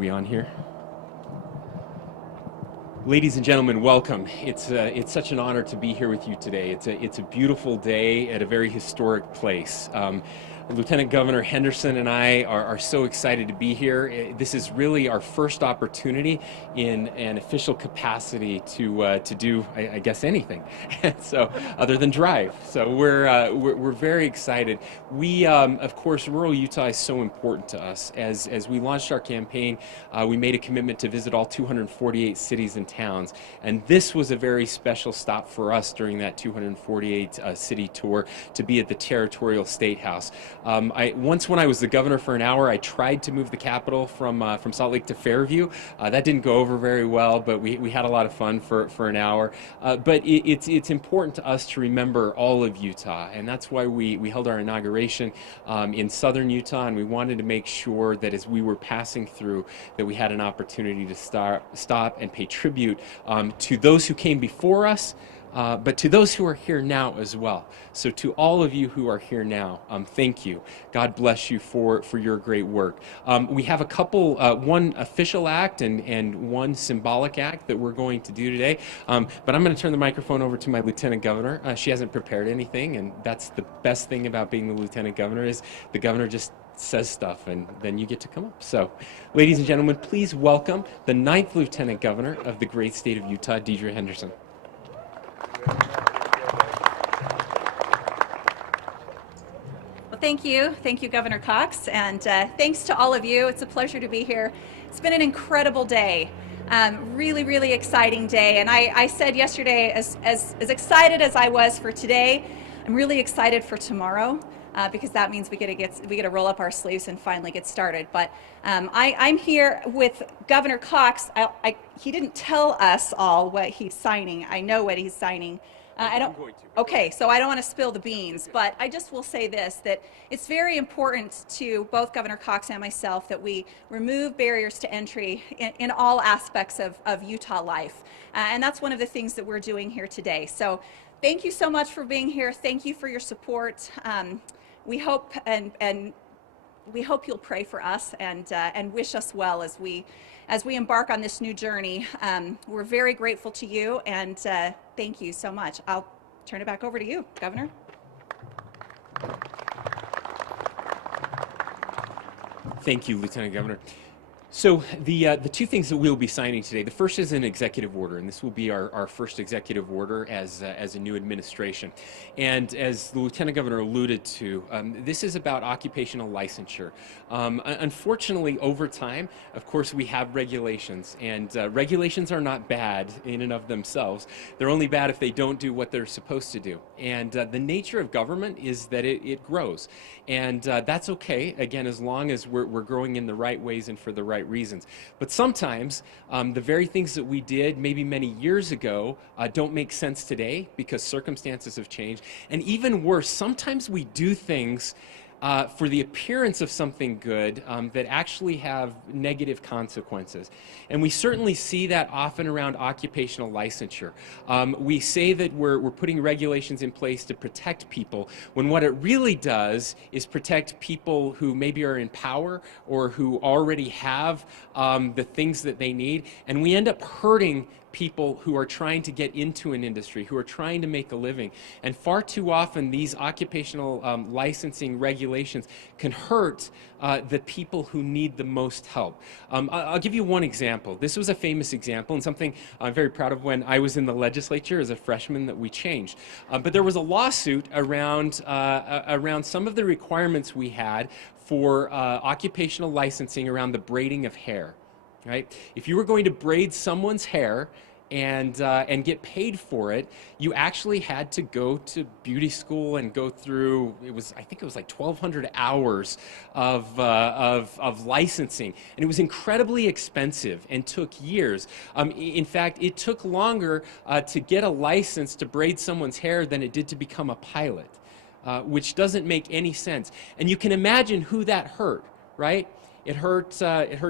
We on here? Ladies and gentlemen, welcome. It's such an honor to be here with you today. It's a beautiful day at a very historic place. Lieutenant Governor Henderson and I are so excited to be here. This is really our first opportunity in an official capacity to do, I guess, anything. So, other than drive. So we're very excited. We, of course, rural Utah is so important to us. As we launched our campaign, we made a commitment to visit all 248 cities and towns, and this was a very special stop for us during that 248 city tour to be at the Territorial State House. Once when I was the governor for an hour, I tried to move the capital from Salt Lake to Fairview. That didn't go over very well, but we had a lot of fun for an hour. But it's important to us to remember all of Utah, and that's why we held our inauguration in southern Utah, and we wanted to make sure that as we were passing through that we had an opportunity to stop and pay tribute to those who came before us, but to those who are here now as well. So to all of you who are here now, thank you. God bless you for your great work. We have a couple, one official act and one symbolic act that we're going to do today. But I'm going to turn the microphone over to my Lieutenant Governor. She hasn't prepared anything, and that's the best thing about being the Lieutenant Governor is the governor just says stuff and then you get to come up. So, ladies and gentlemen, please welcome the 9th Lieutenant Governor of the great state of Utah, Deidre Henderson. Well, thank you, Governor Cox, and thanks to all of you. It's a pleasure to be here. It's been an incredible day, really exciting day. And I said yesterday, as excited as I was for today, I'm really excited for tomorrow. Because that means we get to roll up our sleeves and finally get started. But I'm here with Governor Cox. He didn't tell us all what he's signing. I know what he's signing. I don't. I'm going to. Okay, so I don't want to spill the beans, but I just will say this: that it's very important to both Governor Cox and myself that we remove barriers to entry in all aspects of Utah life, and that's one of the things that we're doing here today. So, thank you so much for being here. Thank you for your support. We hope and we hope you'll pray for us and wish us well as we embark on this new journey. We're very grateful to you, and thank you so much. I'll turn it back over to you, Governor. Thank you, Lieutenant Governor. So the two things that we'll be signing today, the first is an executive order, and this will be our first executive order as a new administration. And as the Lieutenant Governor alluded to, this is about occupational licensure. Unfortunately, over time, of course, we have regulations, and regulations are not bad in and of themselves. They're only bad if they don't do what they're supposed to do. And the nature of government is that it grows. And that's okay, again, as long as we're growing in the right ways and for the right reasons. But sometimes the very things that we did maybe many years ago don't make sense today because circumstances have changed. And even worse, sometimes we do things for the appearance of something good that actually have negative consequences. And we certainly see that often around occupational licensure. We say that we're putting regulations in place to protect people, when what it really does is protect people who maybe are in power or who already have the things that they need, and we end up hurting people who are trying to get into an industry, who are trying to make a living. And far too often these occupational licensing regulations can hurt the people who need the most help. I'll give you one example. This was a famous example and something I'm very proud of when I was in the legislature as a freshman that we changed. But there was a lawsuit around some of the requirements we had for occupational licensing around the braiding of hair. Right? If you were going to braid someone's hair and get paid for it, you actually had to go to beauty school and go through, I think it was like 1,200 hours of licensing, and it was incredibly expensive and took years. In fact, it took longer to get a license to braid someone's hair than it did to become a pilot, which doesn't make any sense. And you can imagine who that hurt, right? It hurt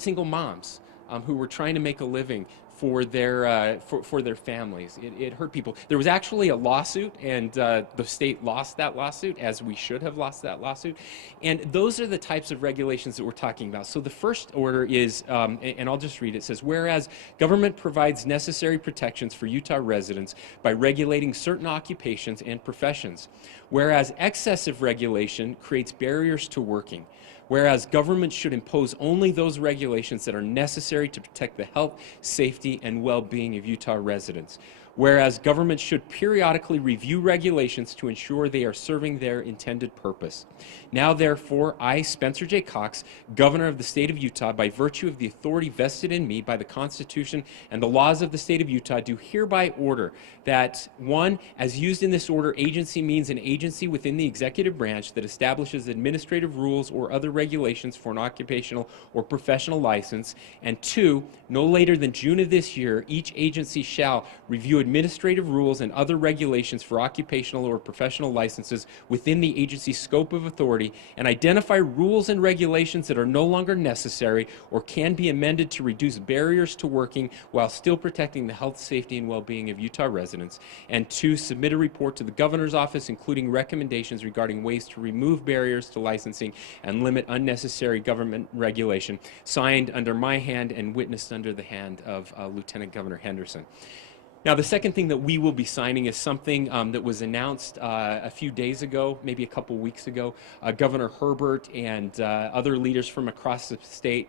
single moms who were trying to make a living for their families. It hurt people. There was actually a lawsuit, and the state lost that lawsuit, as we should have lost that lawsuit. And those are the types of regulations that we're talking about. So the first order is, and I'll just read it, says, whereas government provides necessary protections for Utah residents by regulating certain occupations and professions, whereas excessive regulation creates barriers to working, whereas government should impose only those regulations that are necessary to protect the health, safety, and well-being of Utah residents, whereas government should periodically review regulations to ensure they are serving their intended purpose. Now, therefore, I, Spencer J. Cox, Governor of the State of Utah, by virtue of the authority vested in me by the Constitution and the laws of the State of Utah, do hereby order that, 1, as used in this order, agency means an agency within the executive branch that establishes administrative rules or other regulations for an occupational or professional license, and 2, no later than June of this year, each agency shall review administrative rules and other regulations for occupational or professional licenses within the agency's scope of authority and identify rules and regulations that are no longer necessary or can be amended to reduce barriers to working while still protecting the health, safety, and well-being of Utah residents. And 2, submit a report to the governor's office including recommendations regarding ways to remove barriers to licensing and limit unnecessary government regulation, signed under my hand and witnessed under the hand of Lieutenant Governor Henderson. Now, the second thing that we will be signing is something that was announced a few days ago, maybe a couple weeks ago. Governor Herbert and other leaders from across the state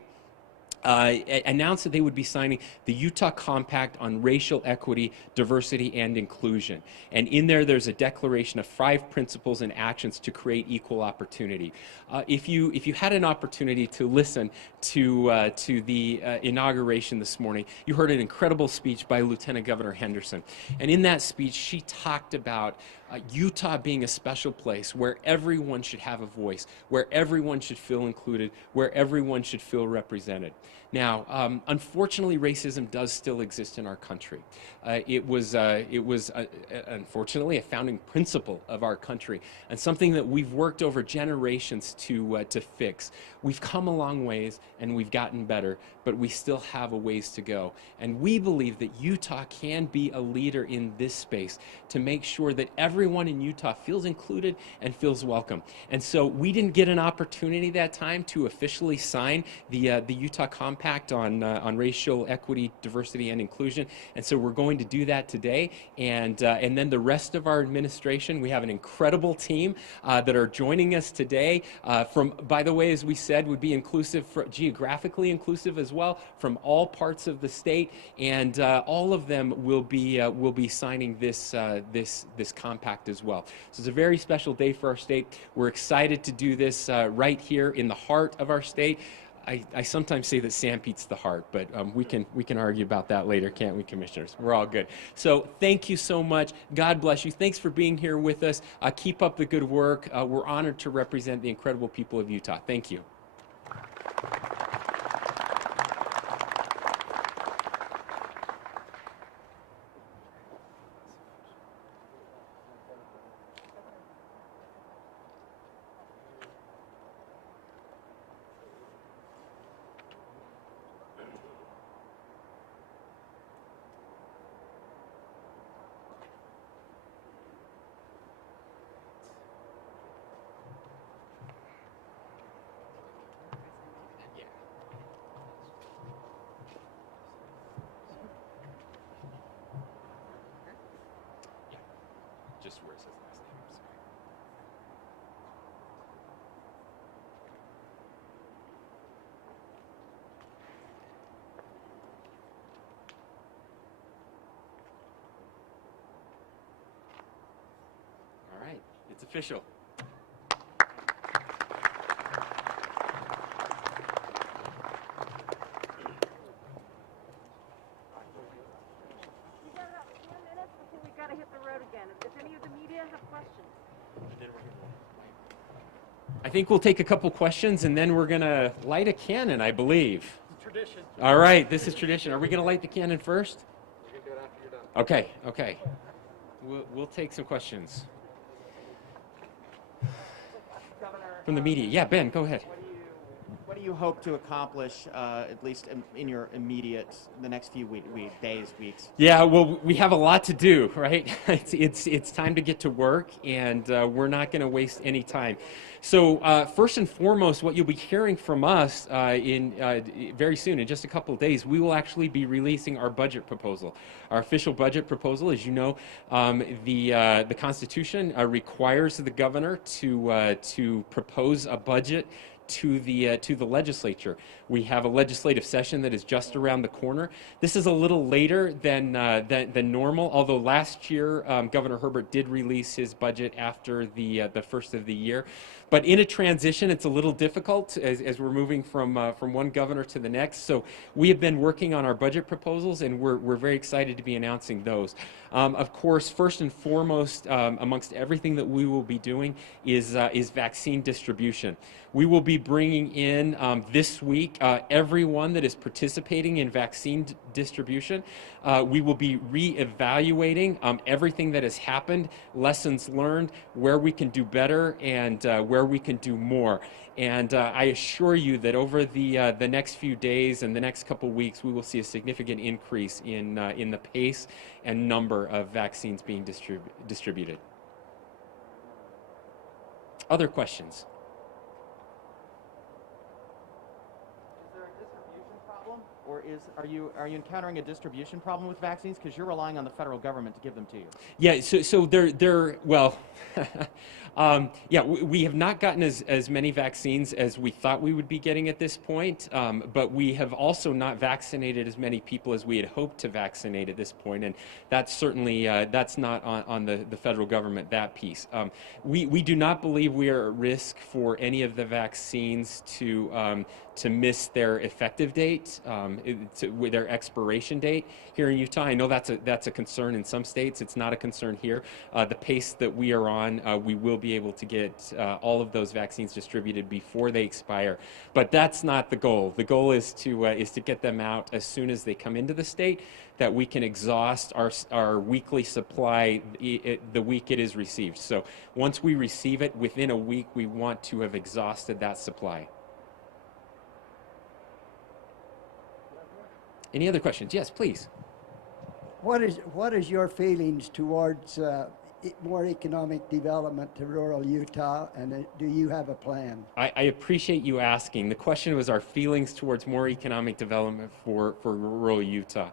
announced that they would be signing the Utah Compact on Racial Equity, Diversity, and Inclusion. And in there, there's a declaration of 5 principles and actions to create equal opportunity. If you had an opportunity to listen to the inauguration this morning, you heard an incredible speech by Lieutenant Governor Henderson. And in that speech, she talked about Utah being a special place where everyone should have a voice, where everyone should feel included, where everyone should feel represented. Now, unfortunately, racism does still exist in our country. It was unfortunately a founding principle of our country and something that we've worked over generations to fix. We've come a long ways and we've gotten better, but we still have a ways to go. And we believe that Utah can be a leader in this space to make sure that everyone in Utah feels included and feels welcome. And so we didn't get an opportunity that time to officially sign the Utah Compact on racial equity, diversity, and inclusion. And so we're going to do that today. And then the rest of our administration, we have an incredible team that are joining us today from, by the way, as we said, would be inclusive, geographically inclusive as well, from all parts of the state. And all of them will be signing this compact as well. So it's a very special day for our state. We're excited to do this right here in the heart of our state. I sometimes say that Sanpete's the heart, but we can argue about that later, can't we, commissioners? We're all good. So thank you so much. God bless you. Thanks for being here with us. Keep up the good work. We're honored to represent the incredible people of Utah. Thank you. Just where it says last name. I'm sorry. All right, it's official. I think we'll take a couple questions and then we're going to light a cannon, I believe. It's tradition. All right, this is tradition. Are we going to light the cannon first? We're going to do it after you're done. Okay. We'll take some questions. Governor, From the media. Yeah, Ben, go ahead. What do you hope to accomplish, at least in your immediate, the next few days, weeks? Yeah, well, we have a lot to do, right? It's time to get to work, and we're not going to waste any time. So first and foremost, what you'll be hearing from us in very soon, in just a couple of days, we will actually be releasing our budget proposal, our official budget proposal. As you know, the Constitution requires the governor to propose a budget to the legislature. We have a legislative session that is just around the corner. This is a little later than normal, although last year Governor Herbert did release his budget after the first of the year. But in a transition, it's a little difficult as we're moving from one governor to the next. So we have been working on our budget proposals, and we're very excited to be announcing those. Of course, first and foremost, amongst everything that we will be doing is vaccine distribution. We will be bringing in this week everyone that is participating in vaccine distribution. We will be re-evaluating everything that has happened, lessons learned, where we can do better, and where we can do more. And I assure you that over the next few days and the next couple weeks, we will see a significant increase in the pace and number of vaccines being distributed. Other questions? Or are you encountering a distribution problem with vaccines because you're relying on the federal government to give them to you? Yeah, so they're well, yeah, we have not gotten as many vaccines as we thought we would be getting at this point, but we have also not vaccinated as many people as we had hoped to vaccinate at this point, and that's certainly that's not on the federal government, that piece. We do not believe we are at risk for any of the vaccines to miss their effective date, with their expiration date here in Utah. I know that's a concern in some states. It's not a concern here. The pace that we are on, we will be able to get all of those vaccines distributed before they expire. But that's not the goal. The goal is to get them out as soon as they come into the state, that we can exhaust our weekly supply the week it is received. So once we receive it, within a week, we want to have exhausted that supply. Any other questions? Yes, please. What is your feelings towards more economic development to rural Utah, and do you have a plan? I appreciate you asking. The question was our feelings towards more economic development for rural Utah.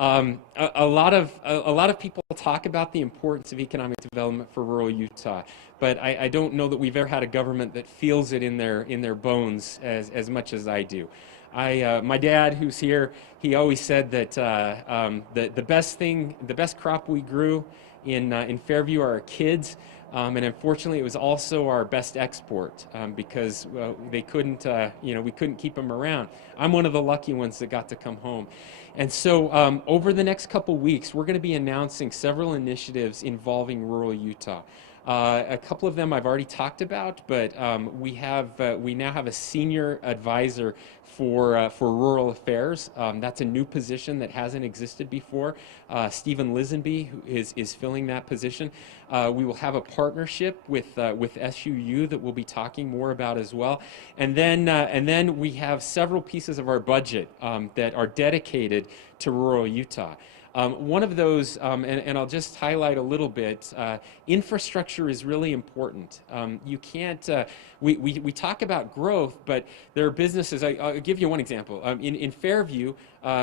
A lot of people talk about the importance of economic development for rural Utah, but I don't know that we've ever had a government that feels it in their bones as much as I do. My dad, who's here, he always said that the best crop we grew in Fairview are our kids, and unfortunately, it was also our best export because they couldn't, we couldn't keep them around. I'm one of the lucky ones that got to come home, and so over the next couple weeks, we're going to be announcing several initiatives involving rural Utah. A couple of them I've already talked about, but we now have a senior advisor for rural affairs. That's a new position that hasn't existed before. Stephen Lisenby, who is filling that position. We will have a partnership with SUU that we'll be talking more about as well. And then we have several pieces of our budget that are dedicated to rural Utah. One of those, and I'll just highlight a little bit, infrastructure is really important. You can't, we talk about growth, but there are businesses, I'll give you one example. In Fairview,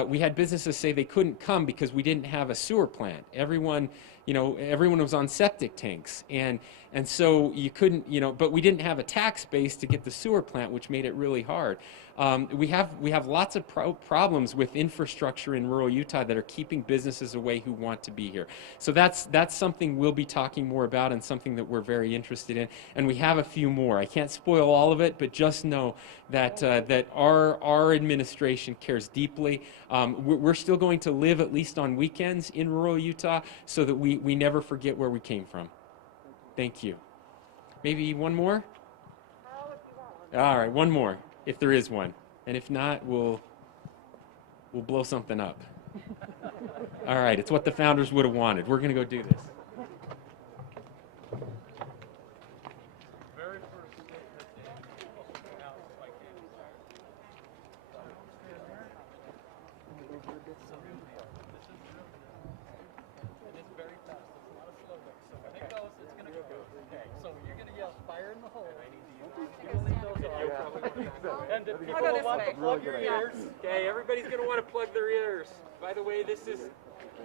we had businesses say they couldn't come because we didn't have a sewer plant. Everyone was on septic tanks, and so you couldn't, but we didn't have a tax base to get the sewer plant, which made it really hard. We have lots of problems with infrastructure in rural Utah that are keeping businesses away who want to be here. So that's something we'll be talking more about, and something that we're very interested in. And we have a few more. I can't spoil all of it, but just know that our administration cares deeply. We're still going to live at least on weekends in rural Utah, so that we never forget where we came from. Thank you. Maybe one more? All right, one more, if there is one. And if not, we'll blow something up. All right, it's what the founders would have wanted. We're going to go do this. It is very fast. There's a lot of slowdown. So when it goes, it's going to go. Okay. So you're going to yell, fire in the hole. You will leave those off. And the people go will this want way. to plug your ears. Okay, everybody's going to want to plug their ears. By the way, this is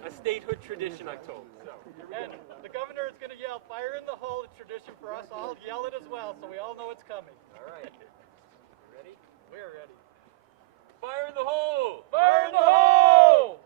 a statehood tradition, I'm told. So. And the governor is going to yell, fire in the hole. It's tradition for us all. Yell it as well so we all know it's coming. All right. Ready? We're ready. Fire in the hole! Fire in the hole!